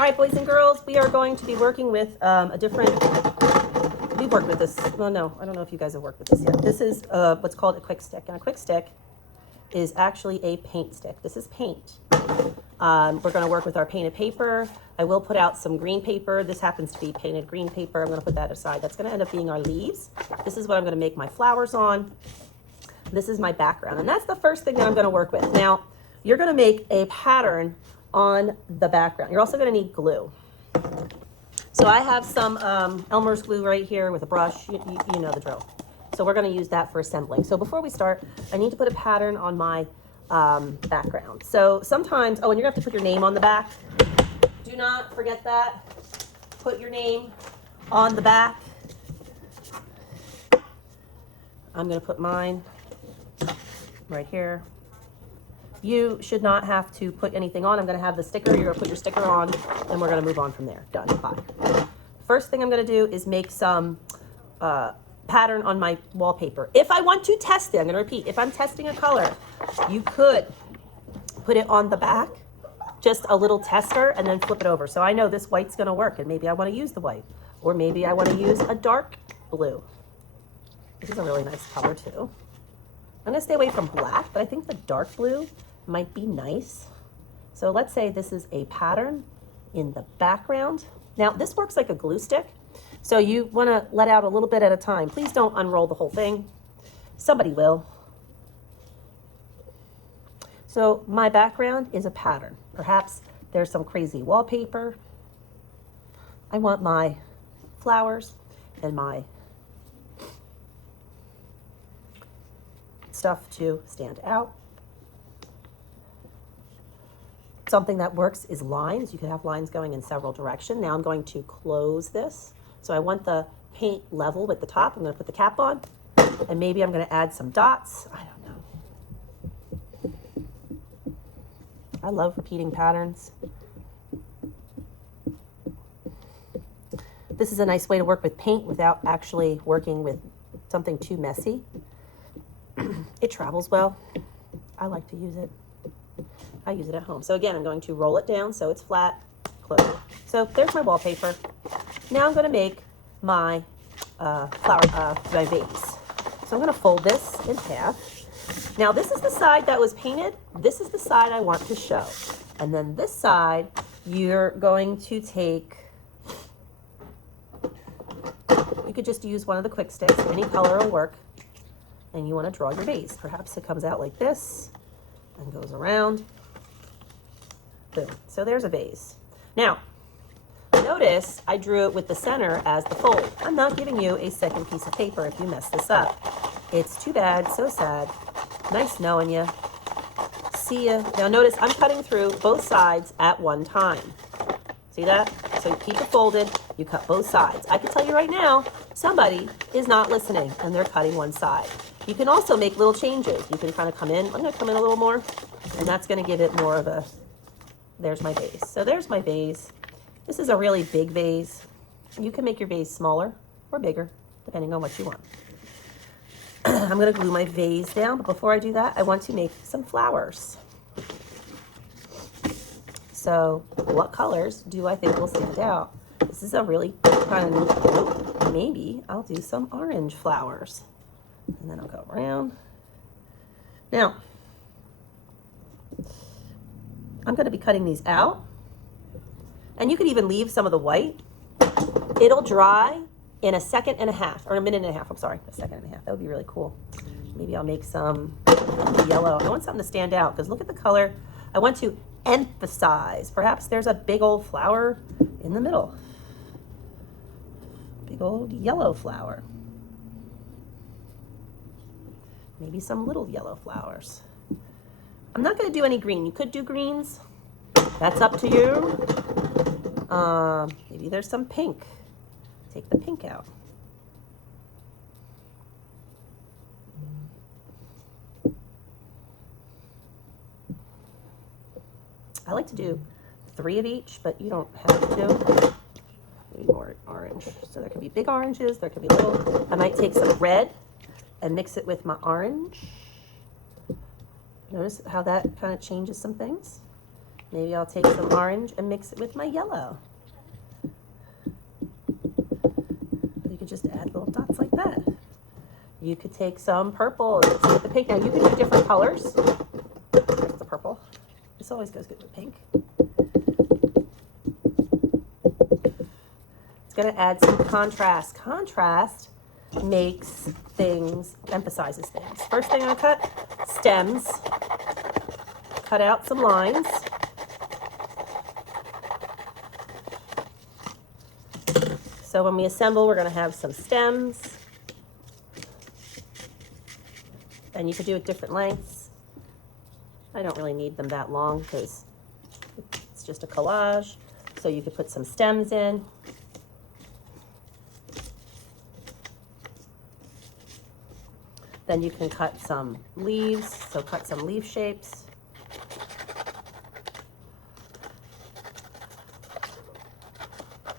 All right, boys and girls, we are going to be working with a different, we've worked with this, well, no, I don't know if you guys have worked with this yet. This is what's called a quick stick, and a quick stick is actually a paint stick. This is paint. We're going to work with our painted paper. I will put out some green paper. This happens to be painted green paper. I'm going to put that aside. That's going to end up being our leaves. This is what I'm going to make my flowers on. This is my background, and that's the first thing that I'm going to work with. Now, you're going to make a pattern on the background. You're also going to need glue. So I have some Elmer's glue right here with a brush. You know the drill. So we're going to use that for assembling. So before we start, I need to put a pattern on my background. So sometimes, oh, and you're going to have to put your name on the back. Do not forget that. Put your name on the back. I'm going to put mine right here. You should not have to put anything on. I'm going to have the sticker. You're going to put your sticker on, and we're going to move on from there. Done. Bye. First thing I'm going to do is make some pattern on my wallpaper. If I want to test it, I'm going to repeat, if I'm testing a color, you could put it on the back, just a little tester, and then flip it over. So I know this white's going to work, and maybe I want to use the white, or maybe I want to use a dark blue. This is a really nice color too. I'm going to stay away from black, but I think the dark blue might be nice. So let's say this is a pattern in the background. Now this works like a glue stick. So you want to let out a little bit at a time. Please don't unroll the whole thing. Somebody will. So my background is a pattern. Perhaps there's some crazy wallpaper. I want my flowers and my stuff to stand out. Something that works is lines. You could have lines going in several directions. Now I'm going to close this. So I want the paint level with the top. I'm going to put the cap on, and maybe I'm going to add some dots. I don't know. I love repeating patterns. This is a nice way to work with paint without actually working with something too messy. It travels well. I like to use it. I use it at home. So again, I'm going to roll it down so it's flat, close it. So there's my wallpaper. Now I'm going to make my my vase. So I'm going to fold this in half. Now this is the side that was painted. This is the side I want to show. And then this side, you're going to take, you could just use one of the quick sticks. Any color will work. And you want to draw your vase. Perhaps it comes out like this and goes around. Boom. So there's a vase. Now, notice I drew it with the center as the fold. I'm not giving you a second piece of paper if you mess this up. It's too bad, so sad. Nice knowing you. See ya. Now notice I'm cutting through both sides at one time. See that? So you keep it folded, you cut both sides. I can tell you right now, somebody is not listening and they're cutting one side. You can also make little changes. You can kind of come in. I'm going to come in a little more, and that's going to give it more of a, there's my vase. So there's my vase. This is a really big vase. You can make your vase smaller or bigger, depending on what you want. I'm going to glue my vase down, but before I do that, I want to make some flowers. So what colors do I think will stand out? This is a really kind of, maybe I'll do some orange flowers. And then I'll go around. Now, I'm going to be cutting these out. And you could even leave some of the white. It'll dry in a second and a half, or a minute and a half. I'm sorry, a second and a half. That would be really cool. Maybe I'll make some yellow. I want something to stand out because look at the color. I want to emphasize. Perhaps there's a big old flower in the middle. Big old yellow flower. Maybe some little yellow flowers. I'm not going to do any green. You could do greens. That's up to you. Maybe there's some pink. Take the pink out. I like to do 3 of each, but you don't have to. Maybe more orange. So there could be big oranges. There could be little. I might take some red and mix it with my orange. Notice how that kind of changes some things. Maybe I'll take some orange and mix it with my yellow. You could just add little dots like that. You could take some purple and mix it with the pink. Now you can do different colors. There's the purple. This always goes good with pink. It's going to add some contrast. Contrast makes things, emphasizes things. First thing I cut, stems. Cut out some lines. So when we assemble, we're going to have some stems. And you could do it different lengths. I don't really need them that long because it's just a collage. So you could put some stems in. Then you can cut some leaves, so cut some leaf shapes.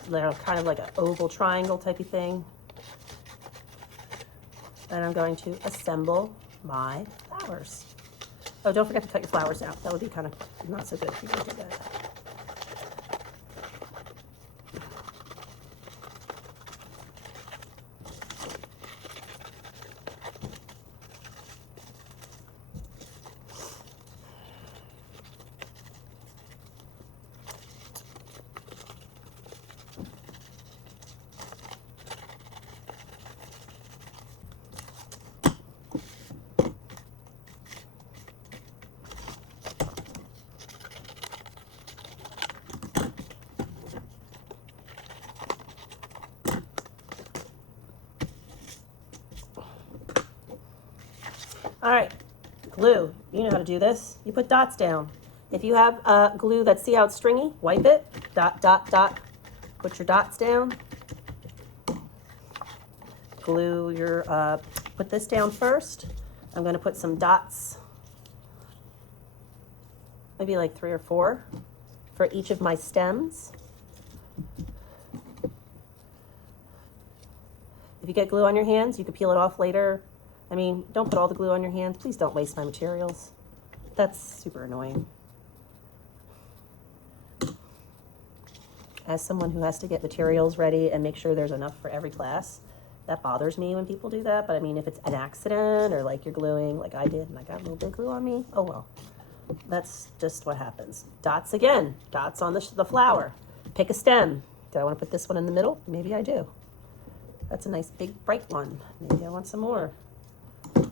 They're kind of like an oval triangle type of thing. And I'm going to assemble my flowers. Oh, don't forget to cut your flowers out. That would be kind of not so good if you didn't do that. All right, glue. You know how to do this. You put dots down. If you have glue that, see how it's stringy, wipe it, dot, dot, dot. Put your dots down. Glue your, put this down first. I'm gonna put some dots, maybe like 3 or 4 for each of my stems. If you get glue on your hands, you could peel it off later. I mean, don't put all the glue on your hands. Please don't waste my materials. That's super annoying. As someone who has to get materials ready and make sure there's enough for every class, that bothers me when people do that. But I mean, if it's an accident or like you're gluing like I did and I got a little bit of glue on me, oh well. That's just what happens. Dots again. Dots on the flower. Pick a stem. Do I want to put this one in the middle? Maybe I do. That's a nice big bright one. Maybe I want some more.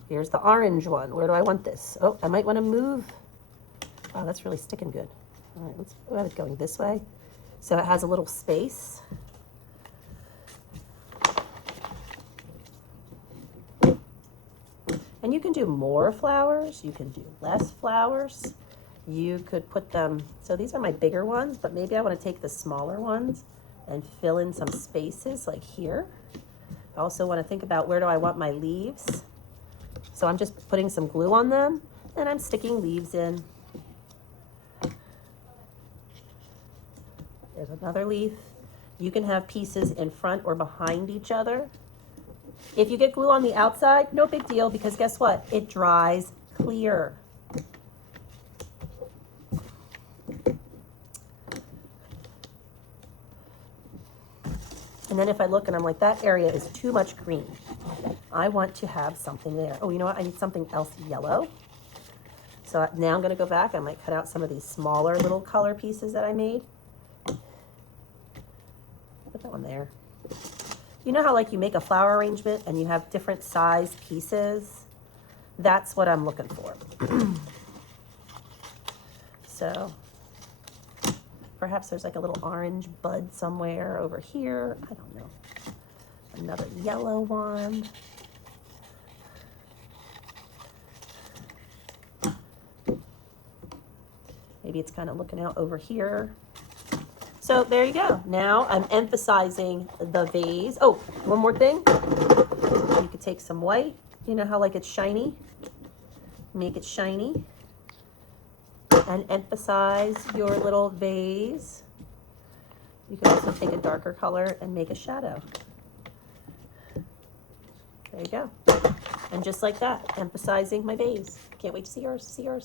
Here's the orange one. Where do I want this? Oh, I might want to move. Oh, that's really sticking good. All right, let's have it going this way. So it has a little space. And you can do more flowers. You can do less flowers. You could put them, so these are my bigger ones, but maybe I want to take the smaller ones and fill in some spaces like here. I also want to think about where do I want my leaves. So I'm just putting some glue on them and I'm sticking leaves in. There's another leaf. You can have pieces in front or behind each other. If you get glue on the outside, no big deal, because guess what? It dries clear. And then if I look and I'm like, that area is too much green. I want to have something there. Oh, you know what? I need something else yellow. So now I'm going to go back. I might cut out some of these smaller little color pieces that I made. Put that one there. You know how like you make a flower arrangement and you have different size pieces? That's what I'm looking for. So perhaps there's like a little orange bud somewhere over here. I don't know. Another yellow one. Maybe it's kind of looking out over here. So there you go. Now I'm emphasizing the vase. Oh, one more thing. You could take some white. You know how like it's shiny? Make it shiny. And emphasize your little vase. You can also take a darker color and make a shadow. There you go. And just like that, emphasizing my vase. Can't wait to see yours. See yours.